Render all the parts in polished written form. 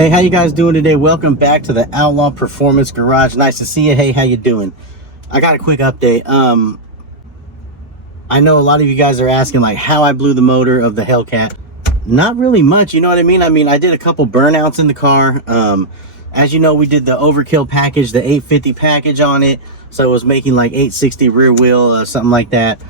Hey, how you guys doing today? Welcome back to the Outlaw Performance Garage. Nice to see you. Hey, how you doing? I got a quick update. I know a lot of you guys are asking like how I blew the motor of the HELLCAT. Not really much, you know what I mean? I did a couple burnouts in the car. As you know, we did the overkill package, the 850 package on it. So it was making like 860 rear wheel, something like that.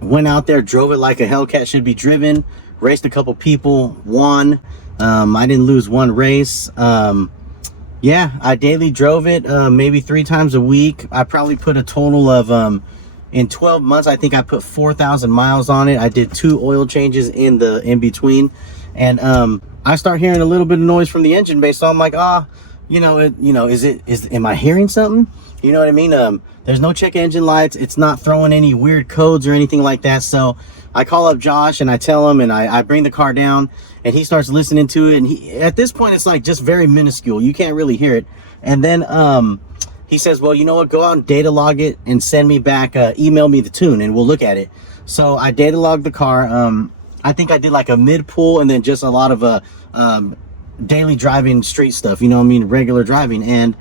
Went out there, drove it like a HELLCAT should be driven, raced a couple people, won. I didn't lose one race. Yeah, I daily drove it maybe 3 times a week. I probably put a total of in 12 months I think I put 4,000 miles on it. I did 2 oil changes in between, and I start hearing a little bit of noise from the engine bay, so I'm like, am I hearing something? You know what I mean? There's no check engine lights. It's not throwing any weird codes or anything like that. So I call up Josh and I tell him, and I bring the car down, and he starts listening to it. And at this point, it's like just very minuscule. You can't really hear it. And then he says, well, you know what? Go out and data log it and send me back, email me the tune, and we'll look at it. So I data logged the car. I think I did like a mid pull and then just a lot of daily driving street stuff, you know what I mean? Regular driving. And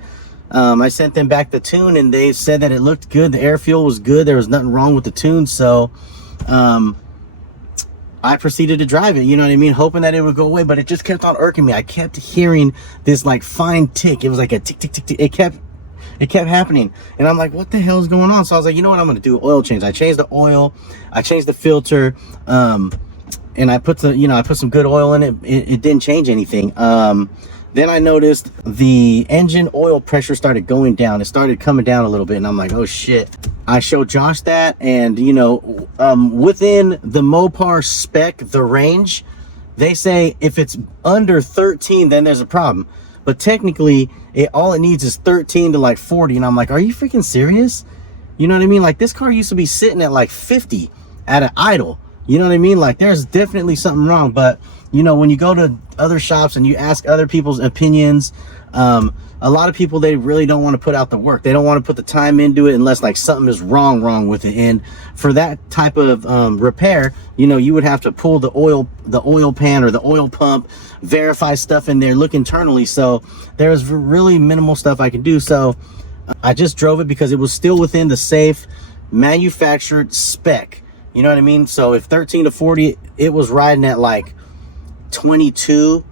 I sent them back the tune, and they said that it looked good. The air fuel was good. There was nothing wrong with the tune. So I proceeded to drive it, you know what I mean, hoping that it would go away, but it just kept on irking me. I kept hearing this like fine tick. It was like a tick, tick, tick, tick. It kept happening, and I'm like, what the hell is going on? So I was like, you know what, I'm going to do an oil change. I changed the oil, I changed the filter, and I put some good oil in it. It didn't change anything. Then I noticed the engine oil pressure started going down. It started coming down a little bit, and I'm like, oh shit. I showed Josh that, and within the Mopar spec, the range, they say if it's under 13, then there's a problem. But technically, all it needs is 13 to like 40, and I'm like, are you freaking serious? You know what I mean? Like, this car used to be sitting at like 50 at an idle. You know what I mean? Like, there's definitely something wrong. But when you go to other shops and you ask other people's opinions, a lot of people, they really don't want to put out the work. They don't want to put the time into it unless like something is wrong with it. And for that type of repair, you would have to pull the oil pan or the oil pump, verify stuff in there, look internally. So there's really minimal stuff I can do. So I just drove it because it was still within the safe manufactured spec. You know what I mean? So if 13 to 40, it was riding at like 22,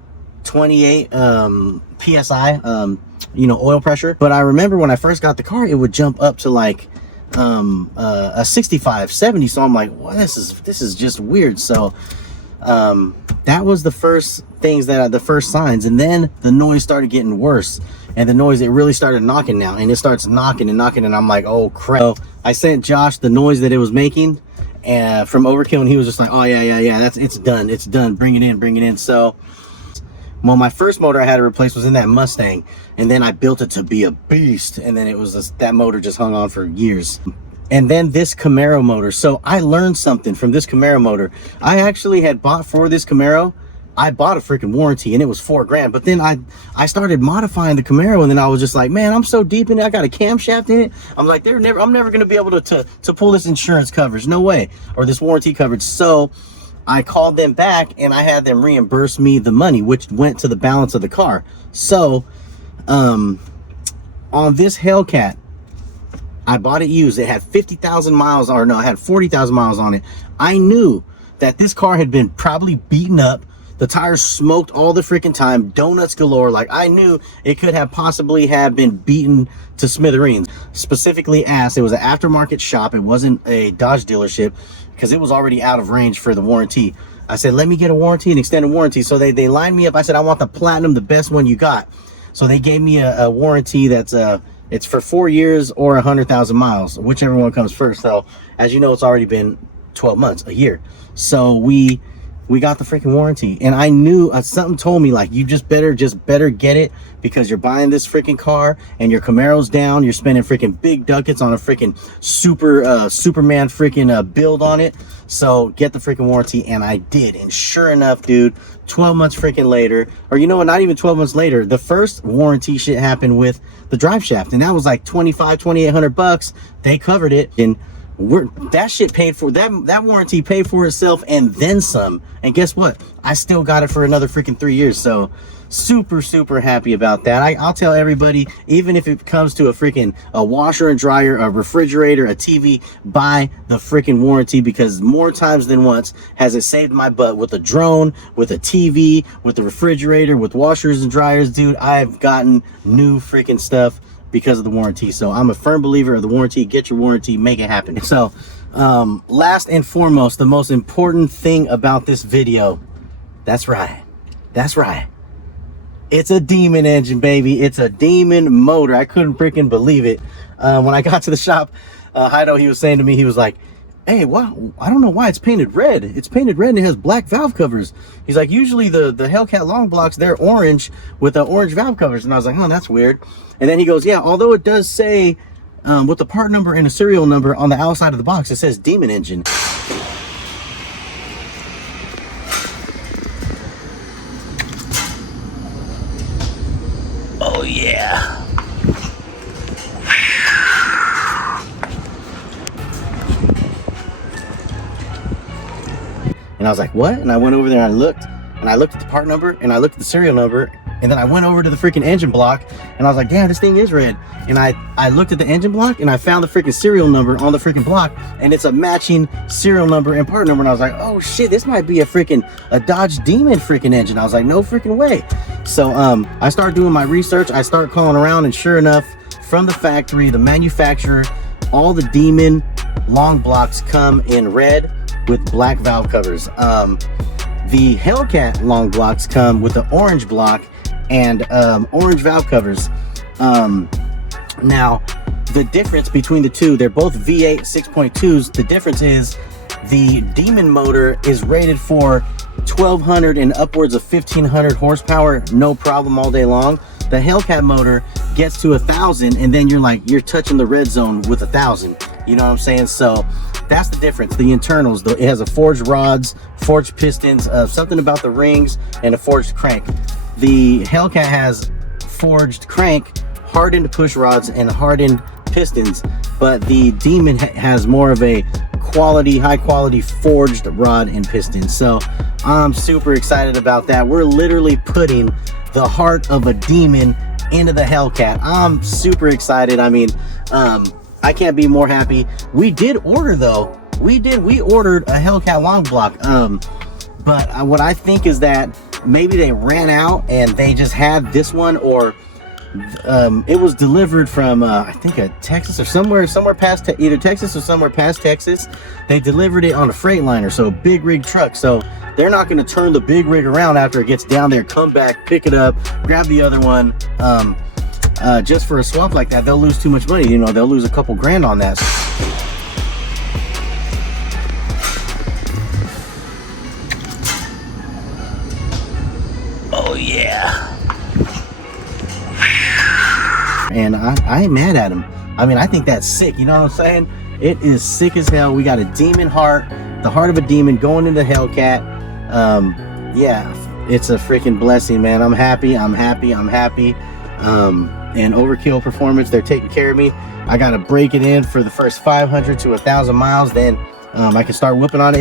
28 PSI, oil pressure. But I remember when I first got the car, it would jump up to like a 65, 70. So I'm like, well, this is just weird. So that was the first things the first signs. And then the noise started getting worse. And the noise, it really started knocking now. And it starts knocking and knocking. And I'm like, oh crap. So I sent Josh the noise that it was making from overkill, and he was just like, oh yeah, it's done, bring it in. So well, my first motor I had to replace was in that Mustang, and then I built it to be a beast, and then it was that motor just hung on for years. And then this Camaro motor, so I learned something from this Camaro motor. I actually had bought for this Camaro, I bought a freaking warranty, and it was $4,000. But then I started modifying the Camaro, and then I was just like, man, I'm so deep in it. I got a camshaft in it. I'm like, I'm never going to be able to pull this insurance coverage. No way. Or this warranty coverage. So I called them back, and I had them reimburse me the money, which went to the balance of the car. So on this HELLCAT, I bought it used. It had 50,000 miles, or no, it had 40,000 miles on it. I knew that this car had been probably beaten up. The tires smoked all the freaking time, donuts galore. Like, I knew it could have possibly have been beaten to smithereens. Specifically asked, it was an aftermarket shop. It wasn't a Dodge dealership because it was already out of range for the warranty. I said, let me get a warranty, an extended warranty. So they lined me up. I said, I want the platinum, the best one you got. So they gave me a warranty that's it's for 4 years or 100,000 miles, whichever one comes first. So as you know, it's already been 12 months, a year. So we got the freaking warranty, and I knew something told me like, you just better get it, because you're buying this freaking car and your Camaro's down. You're spending freaking big ducats on a freaking Superman freaking build on it. So get the freaking warranty. And I did, and sure enough, dude, 12 months freaking later, or you know what, not even 12 months later, the first warranty shit happened with the drive shaft, and that was like $2,500, $2,800. They covered it, and that shit paid for, that warranty paid for itself and then some. And guess what? I still got it for another freaking 3 years. So super happy about that. I'll tell everybody, even if it comes to a washer and dryer, a refrigerator, a TV, buy the freaking warranty, because more times than once has it saved my butt with a drone, with a TV, with the refrigerator, with washers and dryers. Dude, I've gotten new freaking stuff because of the warranty. So I'm a firm believer of the warranty. Get your warranty, make it happen. So last and foremost, the most important thing about this video, that's right, it's a Demon engine, baby. It's a Demon motor. I couldn't freaking believe it. When I got to the shop, Heido, he was saying to me, he was like, hey, what? I don't know why it's painted red. It's painted red and it has black valve covers. He's like, usually the HELLCAT long blocks, they're orange with the orange valve covers. And I was like, oh, that's weird. And then he goes, yeah, although it does say with the part number and a serial number on the outside of the box, it says Demon engine. Oh yeah. And I was like, what? And I went over there and I looked at the part number and I looked at the serial number, and then I went over to the freaking engine block and I was like, damn, this thing is red. And I looked at the engine block and I found the freaking serial number on the freaking block, and it's a matching serial number and part number. And I was like, oh shit, this might be a Dodge Demon freaking engine. I was like, no freaking way. So I started doing my research. I started calling around, and sure enough, from the factory, the manufacturer, all the Demon long blocks come in red with black valve covers. The HELLCAT long blocks come with the orange block and orange valve covers. Now the difference between the two, they're both V8 6.2s. The difference is the Demon motor is rated for 1200 and upwards of 1500 horsepower, no problem, all day long. The HELLCAT motor gets to 1000, and then you're touching the red zone with 1000. You know what I'm saying? So that's the difference. The internals, it has a forged rods, forged pistons, something about the rings, and a forged crank. The HELLCAT has forged crank, hardened push rods, and hardened pistons, but the Demon has more of a high quality forged rod and piston. So I'm super excited about that. We're literally putting the heart of a Demon into the HELLCAT. I'm super excited. I mean, I can't be more happy. We did order though. We ordered a HELLCAT long block. But what I think is that maybe they ran out and they just had this one, or it was delivered from I think Texas or somewhere past either Texas or somewhere past Texas. They delivered it on a Freightliner, so a big rig truck. So they're not going to turn the big rig around after it gets down there, come back, pick it up, grab the other one. Just for a swap like that, they'll lose too much money. You know, they'll lose a couple grand on that. Oh yeah. And I ain't mad at him. I mean, I think that's sick. You know what I'm saying? It is sick as hell. We got a Demon heart, the heart of a Demon going into HELLCAT. Yeah, it's a freaking blessing, man. I'm happy. And Overkill Performance, they're taking care of me. I gotta break it in for the first 500 to 1,000 miles. Then I can start whooping on it.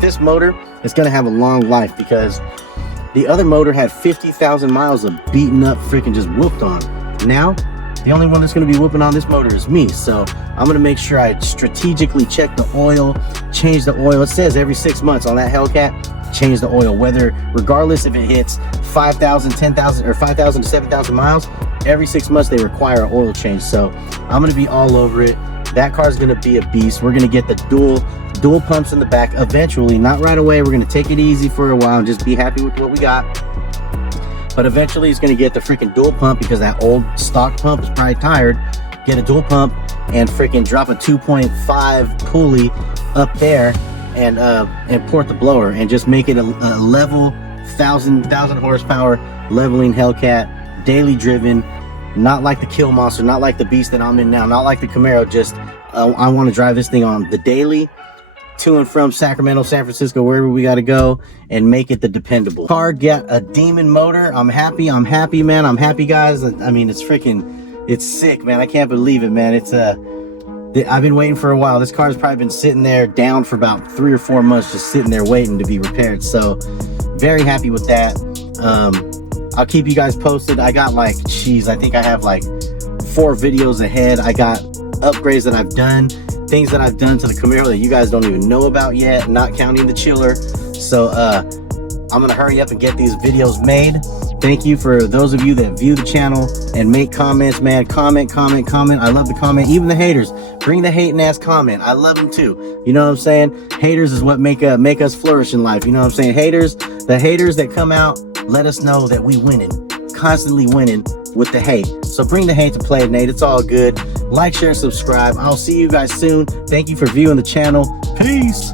This motor is gonna have a long life, because the other motor had 50,000 miles of beaten up freaking just whooped on. Now the only one that's going to be whooping on this motor is me. So I'm going to make sure I strategically check the oil, change the oil. It says every 6 months on that HELLCAT, change the oil, regardless if it hits 5,000, 10,000, or 5,000 to 7,000 miles. Every 6 months they require an oil change. So I'm going to be all over it. That car's going to be a beast. We're going to get the dual pumps in the back eventually, not right away. We're going to take it easy for a while and just be happy with what we got. But eventually it's going to get the freaking dual pump, because that old stock pump is probably tired. Get a dual pump and freaking drop a 2.5 pulley up there and port the blower, and just make it a level 1,000 horsepower leveling HELLCAT, daily driven, not like the Kill Monster, not like the beast that I'm in now, not like the Camaro. Just I want to drive this thing on the daily, to and from Sacramento, San Francisco, wherever we got to go, and make it the dependable car. Get a Demon motor. I'm happy, man. I'm happy, guys. I mean, it's sick, man. I can't believe it, man. This I've been waiting for a while. This car's probably been sitting there down for about 3 or 4 months, just sitting there waiting to be repaired. So very happy with that. I'll keep you guys posted. I got like, geez, I think I have like 4 videos ahead. I got upgrades that I've done, things that I've done to the Camaro that you guys don't even know about yet, not counting the chiller. So I'm gonna hurry up and get these videos made. Thank you for those of you that view the channel and make comments, man. Comment. I love the comment. Even the haters, bring the hating ass comment. I love them too. You know what I'm saying? Haters is what make us flourish in life. You know what I'm saying? Haters, the haters that come out, let us know that we winning, constantly winning with the hate. So bring the hate to Play It Nate. It's all good. Like, share, subscribe. I'll see you guys soon. Thank you for viewing the channel. Peace.